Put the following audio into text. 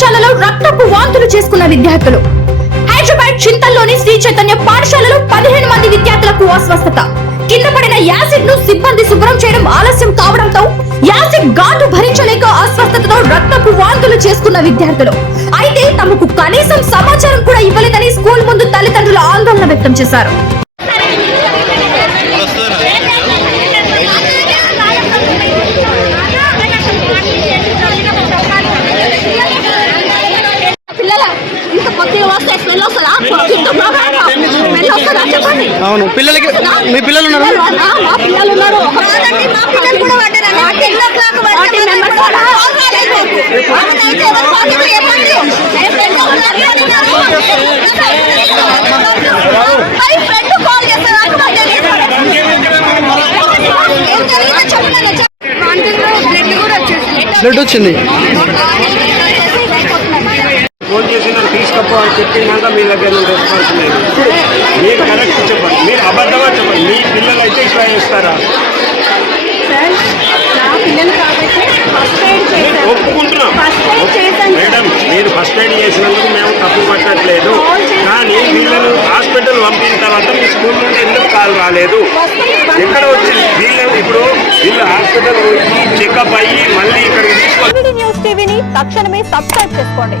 పాఠశాలలో రక్తపు వాంతులు చేసుకున్న విద్యార్థులు. హైదరాబాద్ చింతల్లోని శ్రీ చైతన్య పాఠశాలలో పదిహేను మంది విద్యార్థులకు అస్వస్థత. కింద పడిన యాసిడ్ను సిబ్బంది శుభ్రం చేయడం ఆలస్యం కావడంతో యాసిడ్ ఘాటు భరించలేక అస్వస్థతతో రక్తపు వాంతులు చేసుకున్న విద్యార్థులు. అయితే తమకు కనీసం సమాచారం కూడా ఇవ్వలేదని స్కూల్ ముందు తల్లిదండ్రులు ఆందోళన వ్యక్తం చేశారు పిల్లల ఇంత కొద్దిగా వస్తే స్మెల్ వస్తుందా ఇంత బాగా స్మెల్ వస్తుందా చెప్పండి అవును పిల్లలకి మీ పిల్లలు ఉన్నారు మా పిల్లలు ఉన్నారు ఒక మా పిల్లలు కూడా పడ్డారండి ten o'clock forty members కూడా ఫ్రెండ్ కాల్ చేస్తారు బ్లడ్ కూడా వచ్చేసి బ్లడ్ వచ్చింది ఫోన్ చేసి నన్ను తీసుకపో అని చెప్పినాక మీ దగ్గర నుండి రెస్పాన్స్ లేదు. మీరు కరెక్ట్ చెప్పండి. మీరు అబద్ధమా చెప్పండి? మీ పిల్లలు అయితే ఇట్లా చేస్తారా? నా పిల్లలు కాబట్టి ఫస్ట్ ఎయిడ్ చేశాను. ఒప్పుకుంటున్నాం. ఫస్ట్ ఎయిడ్ చేశాను. మేడం మీరు ఫస్ట్ ఎయిడ్ చేసినందుకు మేము తప్పు పట్టట్లేదు. కానీ వీళ్ళను హాస్పిటల్ పంపిన తర్వాత మీ స్కూల్ నుండి ఎందుకు కాల్ రాలేదు? ఎక్కడ వచ్చింది? వీళ్ళు ఇప్పుడు వీళ్ళు హాస్పిటల్ చెకప్ అయ్యి మళ్ళీ ఇక్కడికి తీసుకొని టీవీ న్యూస్ టీవీని తక్షణమే సబ్స్క్రైబ్ చేసుకోండి.